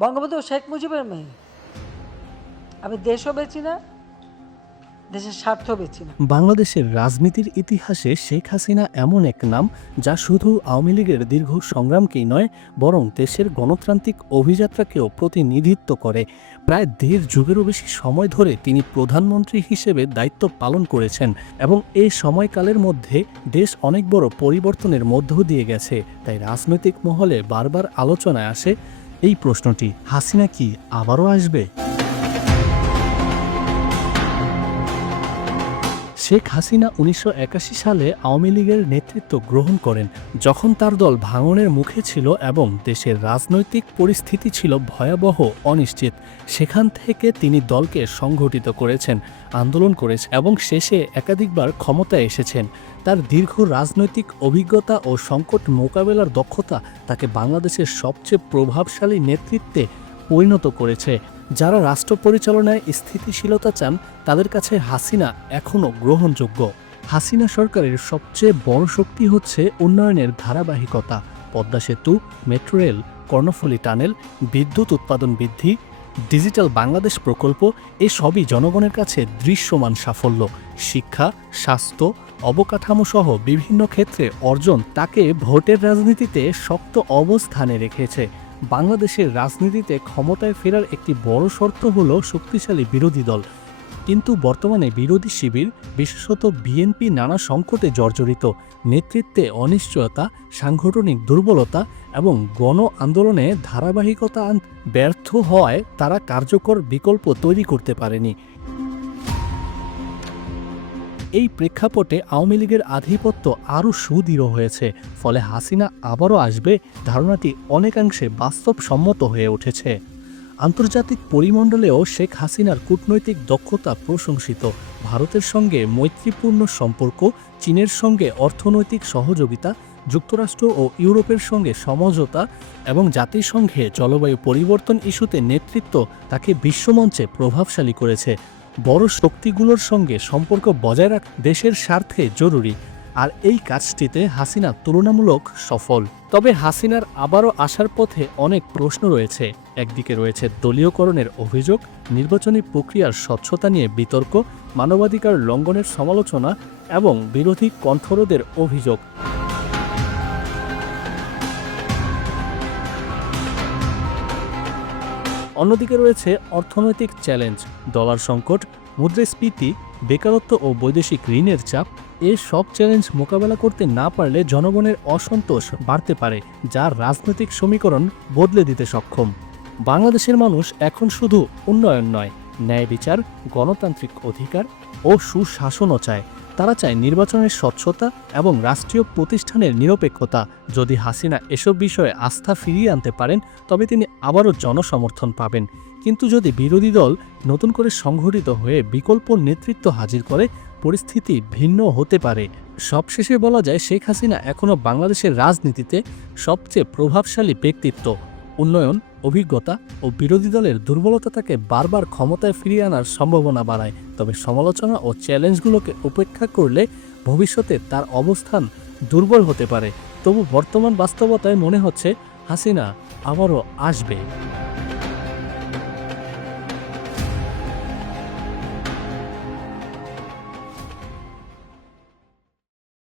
বঙ্গবন্ধু শেখ মুজিবের মেয়ে। আমি দেশও বেচি না, দেশের স্বার্থ বেচি না। বাংলাদেশের রাজনীতির ইতিহাসে শেখ হাসিনা এমন এক নাম, যা শুধু আওয়ামী লীগের দীর্ঘ সংগ্রামকেই নয়, বরং দেশের গণতান্ত্রিক অভিযাত্রাকেও প্রতিনিধিত্ব করে। প্রায় দেড় যুগেরও বেশি সময় ধরে তিনি প্রধানমন্ত্রী হিসেবে দায়িত্ব পালন করেছেন, এবং এই সময়কালের মধ্যে দেশ অনেক বড় পরিবর্তনের মধ্য দিয়ে গেছে। তাই রাজনৈতিক মহলে বারবার আলোচনায় আসে এই প্রশ্নটি হাসিনা কি আবারও আসবে? শেখ হাসিনা উনিশশো একাশি সালে আওয়ামী লীগের নেতৃত্ব গ্রহণ করেন, যখন তার দল ভাঙনের মুখে ছিল এবং দেশের রাজনৈতিক পরিস্থিতি ছিল ভয়াবহ অনিশ্চিত। সেখান থেকে তিনি দলকে সংগঠিত করেছেন, আন্দোলন করেছেন এবং শেষে একাধিকবার ক্ষমতায় এসেছেন। তার দীর্ঘ রাজনৈতিক অভিজ্ঞতা ও সংকট মোকাবেলার দক্ষতা তাকে বাংলাদেশের সবচেয়ে প্রভাবশালী নেতৃত্বে পরিণত করেছে। যারা রাষ্ট্র পরিচালনায় স্থিতিশীলতা চান, তাদের কাছে হাসিনা এখনও গ্রহণযোগ্য। হাসিনা সরকারের সবচেয়ে বড় শক্তি হচ্ছে উন্নয়নের ধারাবাহিকতা। পদ্মা সেতু, মেট্রো রেল, কর্ণফুলী টানেল, বিদ্যুৎ উৎপাদন বৃদ্ধি, ডিজিটাল বাংলাদেশ প্রকল্প এসবই জনগণের কাছে দৃশ্যমান সাফল্য। শিক্ষা, স্বাস্থ্য, অবকাঠামো সহ বিভিন্ন ক্ষেত্রে অর্জন তাকে ভোটের রাজনীতিতে শক্ত অবস্থানে রেখেছে। বাংলাদেশের রাজনীতিতে ক্ষমতায় ফেরার একটি বড় শর্ত হল শক্তিশালী বিরোধী দল। কিন্তু বর্তমানে বিরোধী শিবির, বিশেষত বিএনপি নানা সংকটে জর্জরিত। নেতৃত্বে অনিশ্চয়তা, সাংগঠনিক দুর্বলতা এবং গণ আন্দোলনে ধারাবাহিকতা ব্যর্থ হওয়ায় তারা কার্যকর বিকল্প তৈরি করতে পারেনি। এই প্রেক্ষাপটে আওয়ামী লীগের আধিপত্য আরও সুদৃঢ় হয়েছে, ফলে হাসিনা আবারও আসবে ধারণাটি অনেকাংশে বাস্তবসম্মত হয়ে উঠেছে। আন্তর্জাতিক পরিমণ্ডলেও শেখ হাসিনার কূটনৈতিক দক্ষতা প্রশংসিত। ভারতের সঙ্গে মৈত্রীপূর্ণ সম্পর্ক, চীনের সঙ্গে অর্থনৈতিক সহযোগিতা, যুক্তরাষ্ট্র ও ইউরোপের সঙ্গে সমঝোতা এবং জাতিসংঘে জলবায়ু পরিবর্তন ইস্যুতে নেতৃত্ব তাকে বিশ্বমঞ্চে প্রভাবশালী করেছে। বড় শক্তিগুলোর সঙ্গে সম্পর্ক বজায় রাখ দেশের স্বার্থে জরুরি, আর এই কাজটিতে হাসিনা তুলনামূলক সফল। তবে হাসিনার আবারও আসার পথে অনেক প্রশ্ন রয়েছে। একদিকে রয়েছে দলীয়করণের অভিযোগ, নির্বাচনী প্রক্রিয়ার স্বচ্ছতা নিয়ে বিতর্ক, মানবাধিকার লঙ্ঘনের সমালোচনা এবং বিরোধী কণ্ঠরোধের অভিযোগ। অন্যদিকে রয়েছে অর্থনৈতিক চ্যালেঞ্জ ডলার সংকট, মুদ্রাস্ফীতি, বেকারত্ব ও বৈদেশিক ঋণের চাপ। এ সব চ্যালেঞ্জ মোকাবেলা করতে না পারলে জনগণের অসন্তোষ বাড়তে পারে, যা রাজনৈতিক সমীকরণ বদলে দিতে সক্ষম। বাংলাদেশের মানুষ এখন শুধু উন্নয়ন নয়, ন্যায় বিচার, গণতান্ত্রিক অধিকার ও সুশাসনও চায়। তারা চায় নির্বাচনের স্বচ্ছতা এবং রাষ্ট্রীয় প্রতিষ্ঠানের নিরপেক্ষতা। যদি হাসিনা এসব বিষয়ে আস্থা ফিরিয়ে আনতে পারেন, তবে তিনি আবারও জনসমর্থন পাবেন। কিন্তু যদি বিরোধী দল নতুন করে সংঘটিত হয়ে বিকল্প নেতৃত্ব হাজির করে, পরিস্থিতি ভিন্ন হতে পারে। সবশেষে বলা যায়, শেখ হাসিনা এখনও বাংলাদেশের রাজনীতিতে সবচেয়ে প্রভাবশালী ব্যক্তিত্ব। উন্নয়ন অভিজ্ঞতা ও বিরোধী দলের দুর্বলতা তাকে বারবার ক্ষমতায় ফিরিয়ে আনার সম্ভাবনা বাড়ায়। তবে সমালোচনা ও চ্যালেঞ্জগুলোকে উপেক্ষা করলে ভবিষ্যতে তার অবস্থান দুর্বল হতে পারে। তবু বর্তমান বাস্তবতায় মনে হচ্ছে, হাসিনা আবারও আসবে।